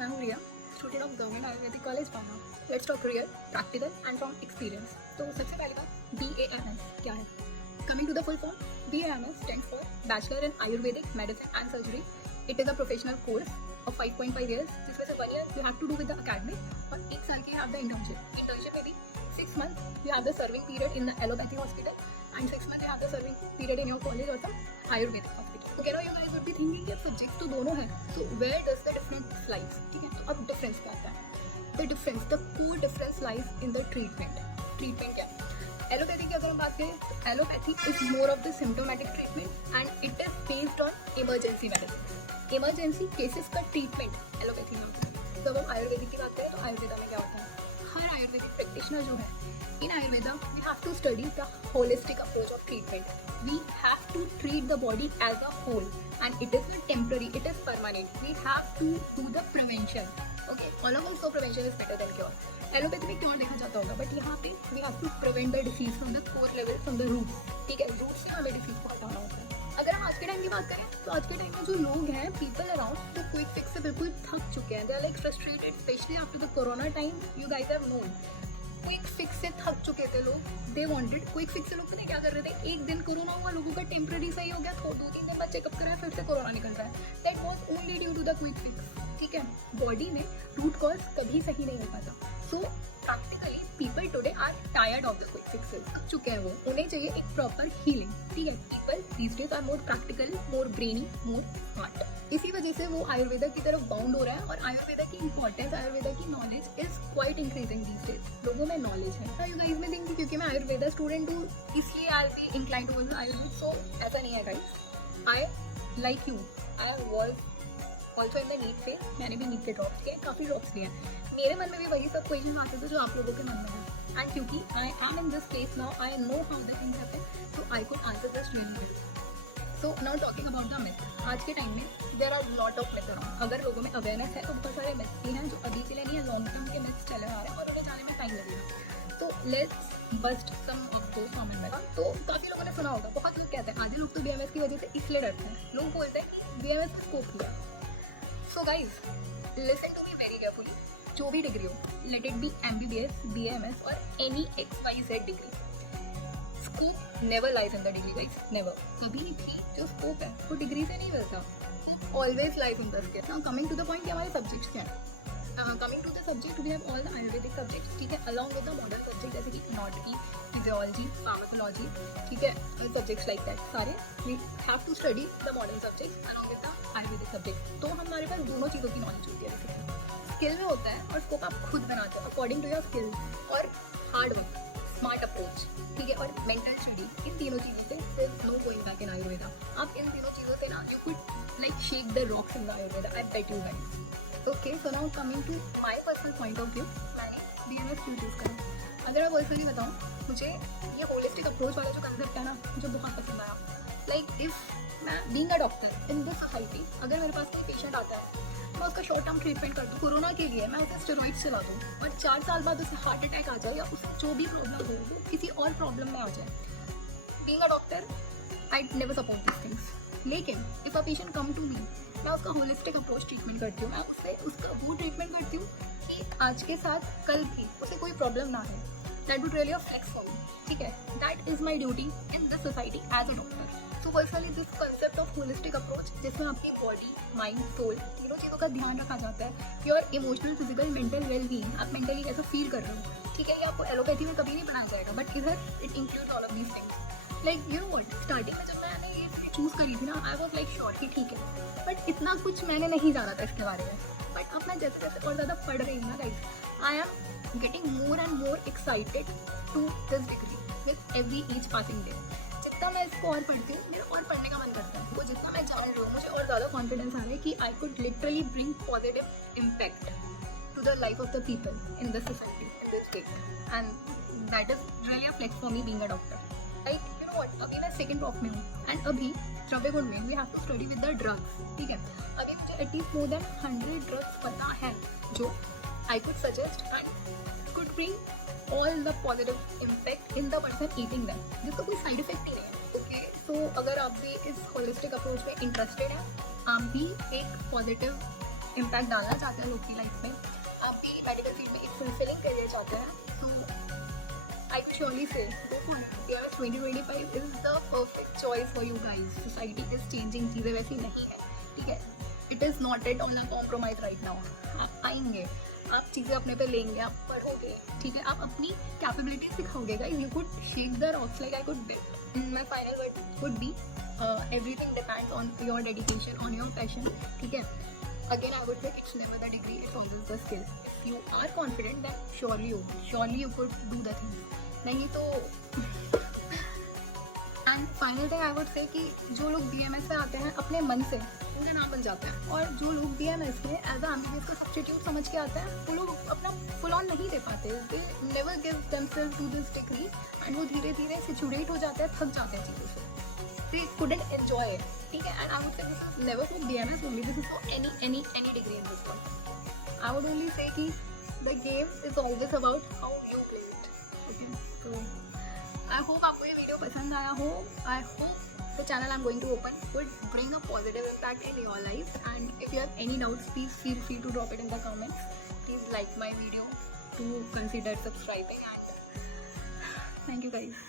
मैं हूँ Riya, student of government ayurvedic college पाना। Let's talk real, practical and from experience. तो सबसे पहली बात, BAMS क्या है? Coming to the full form, BAMS stands for bachelor in ayurvedic medicine and surgery. It is a professional course of 5.5 years, जिसमें से 1 year you have to do with the academy और 1 साल के have the internship. Internship में भी 6 months you have the serving period in the allopathy hospital and 6 months you have the serving period in your college or the Ayurvedic hospital. तो you guys would be thinking कि subjects तो दोनों हैं, so where does the difference lies? ठीक है, तो अब difference क्या आता है? The core difference lies in the treatment. Treatment क्या है? एलोपैथी की अगर हम बात करें, allopathy is more of the symptomatic treatment and it is based on emergency medicine. Emergency cases का ट्रीटमेंट एलोपैथी में होता है। जब हम आयुर्वेदिक की बात करें तो आयुर्वेदा में क्या होता है? हर आयुर्वेदिक प्रैक्टिशनर जो है, in Ayurveda we have to study the holistic approach of treatment. We have to treat the body as a whole and it is not temporary, it is permanent. We have to do the prevention. Okay, all of so prevention is better than cure. Allopathy में cure देखा जाता होगा, but यहाँ पे we have to prevent the disease from the core level, from the root. ठीक है, root से हमें डिसीज को हटाना होता है। अगर हम आज के टाइम की बात करें तो आज के टाइम में जो लोग हैं, पीपल अराउंड, तो क्विक फिक्स से बिल्कुल थक चुके हैं। They are like frustrated, specially after the corona time. You guys have known, quick fix से थक चुके थे लोग। दे वांटेड क्विक फिक्स से। लोग पता क्या कर रहे थे, एक दिन कोरोना हुआ, लोगों का टेम्पररी सही हो गया, 2-3 दिन बाद चेकअप कराया, फिर से कोरोना निकल रहा है। That was only due to the quick fix. ठीक है, बॉडी में रूट कॉज कभी सही नहीं हो पाता। So practically people today are tired of the quick fixes. थक चुके हैं वो, उन्हें चाहिए एक प्रॉपर हीलिंग। ठीक है, people these days are more practical, more brainy, more smart. इसी वजह से वो आयुर्वेदा की तरफ बाउंड हो रहा है और आयुर्वेदा की इंपॉर्टेंस, आयुर्वेदा की knowledge is quite increasing these days. लोगों में नॉलेज है। यू गाइस में देंगे क्योंकि मैं आयुर्वेदा स्टूडेंट हूँ इसलिए I be incline towards Ayurveda. So ऐसा नहीं है guys, I like you, I was also in the NEET phase. मैंने भी नीट के ड्रॉप्स किए, काफ़ी ड्रॉप्स लिए हैं। मेरे मन में भी वही सब क्वेश्चन आते थे जो आप लोगों के मन में है। एंड क्योंकि I am in this space now, I know how the things happen, so I could answer this really well. So now talking about the myth. आज के टाइम में there are lot of myth around. अगर लोगों में awareness है तो बहुत सारे मिथ्स भी हैं जो अभी के लिए नहीं है, लॉन्ग टर्म के मिथ्स चले आ रहे हैं और उन्हें जाने में टाइम लगेगा। तो let's bust some of those common myths. तो काफ़ी लोगों ने सुना होगा, बहुत लोग कहते हैं, आधे लोग तो BMS की वजह से इसलिए डरते हैं। लोग बोलते हैं कि BMS स्कोप है। So guys, listen to me very carefully. जो भी डिग्री हो, let it be MBBS, BAMS और any XYZ degree, scope never lies in the degree guys, never. कभी भी जो स्कोप है वो डिग्री से नहीं मिलता, always lies in the skill. Now coming to the point कि हमारे सब्जेक्ट्स क्या हैं। Coming to the subject, we have all the Ayurvedic subjects, ठीक है, along with the modern subject जैसे कि anatomy, physiology, pharmacology, ठीक है, subjects like that सारे we have to study the modern subjects along with the Ayurvedic subjects। तो हमारे पास दोनों चीज़ों की नॉलेज होती है। स्किल में होता है और स्कोप आप खुद बनाते हो अकॉर्डिंग टू योर स्किल और हार्ड वर्क, स्मार्ट अप्रोच, ठीक है, और मेंटल स्टडी। इन तीनों चीज़ों से there is no going back in Ayurveda. आप इन तीनों चीज़ों से ना, you could like shake the rocks in the Ayurveda, I bet you guys. Okay, so now coming to my personal point of view, मैंने BMS क्यों चूज़ करा। अगर मैं पर्सनली बताऊँ, मुझे ये होलिस्टिक अप्रोच वाला जो कंसेप्ट है ना, मुझे बहुत पसंद आया। लाइक इफ मैं being a doctor in this society, अगर मेरे पास कोई पेशेंट आता है, मैं उसका शॉर्ट टर्म ट्रीटमेंट कर दूँ। कोरोना के लिए मैं उसे स्टेरॉइड्स चला दूँ और 4 साल बाद उसे हार्ट अटैक आ जाए या उसे जो भी प्रॉब्लम हो वो किसी और प्रॉब्लम में आ जाए, being a doctor I never support this things. लेकिन if a patient come to me, मैं उसका होलिस्टिक अप्रोच ट्रीटमेंट करती हूँ। मैं उससे उसका वो ट्रीटमेंट करती हूँ कि आज के साथ कल भी उसे कोई प्रॉब्लम ना है। That would really flex for me, ठीक है। That is my duty in this society as a doctor. So personally this concept of holistic approach, जिसमें आपकी बॉडी, माइंड, सोल, तीनों चीज़ों का ध्यान रखा जाता है। Your emotional, physical, mental well being, आप मेंटली कैसा फील कर रहे हो, ठीक है, ये आपको एलोपैथी में कभी नहीं पढ़ाया जाएगा, बट इधर it includes all of these things. Like you know what, starting में जब मैंने ये चूज़ करी थी ना, आई वॉज लाइक श्योर कि ठीक है, बट इतना कुछ मैंने नहीं जाना था इसके बारे में। बट अब मैं जैसे जैसे और ज़्यादा पढ़ रही हूँ ना guys, I am getting more and more excited to this degree with every each passing day. जितना मैं इसको और पढ़ती हूँ, मेरा और पढ़ने का मन करता है। वो जितना मैं जान रही हूँ, मुझे और ज़्यादा कॉन्फिडेंस आ रहा है कि I could literally bring positive impact to the life of the people in this society, in this state, and that is really a flex for me being a doctor. Like you know what, अभी मैं second drop में हूँ and अभी द्रव्यगुण में we have to study with the drugs, ठीक है। अभी मुझे एटलीस्ट मोर देन 100 ड्रग्स पता है जो I could suggest and could bring all the positive impact in the person eating them, जिसका कोई साइड इफेक्ट ही नहीं है। ओके, सो अगर आप भी इस होलिस्टिक अप्रोच में इंटरेस्टेड हैं, आप भी एक पॉजिटिव इम्पैक्ट डालना चाहते हैं लोग की लाइफ में, आप भी मेडिकल फील्ड में एक फुलफिलिंग करियर चाहते हैं, तो आई विल श्योरली से go for it. Year 2025 is the perfect choice for you guys. Society is changing, चीज़ें वैसी नहीं है, ठीक है। It is not at on compromise right now. आप आएंगे, आप चीज़ें अपने पे लेंगे, आप पढ़ोगे, ठीक है, आप अपनी कैपेबिलिटीज दिखाओगे guys. You could shake the rocks like I could did. My final word would be everything depends on your dedication, on your passion, ठीक है। Again, I would say it's never the degree, it's always the skill. If you are confident, then surely you could do the thing. नहीं तो and final thing I would say कि जो लोग BMS में आते हैं अपने मन से उनका नाम बन जाते हैं, और जो लोग BMS में एज अ MBBS का सब्स्टिट्यूट समझ के आते हैं वो लोग अपना फुल ऑन नहीं दे पाते। They never give themselves to this degree and वो धीरे धीरे सेचुरेट हो जाते हैं, थक जाते हैं चीज़ों से। They couldn't enjoy it, ठीक है। And I would say this is never for BMS only, this is for any degree in this world. I would only say कि the game is always about how you play it, okay? So I hope आपको ये video पसंद आया हो। I hope the channel I'm going to open would bring a positive impact in your life. And if you have any doubts, please feel free to drop it in the comments. Please like my video, to consider subscribing, and thank you guys.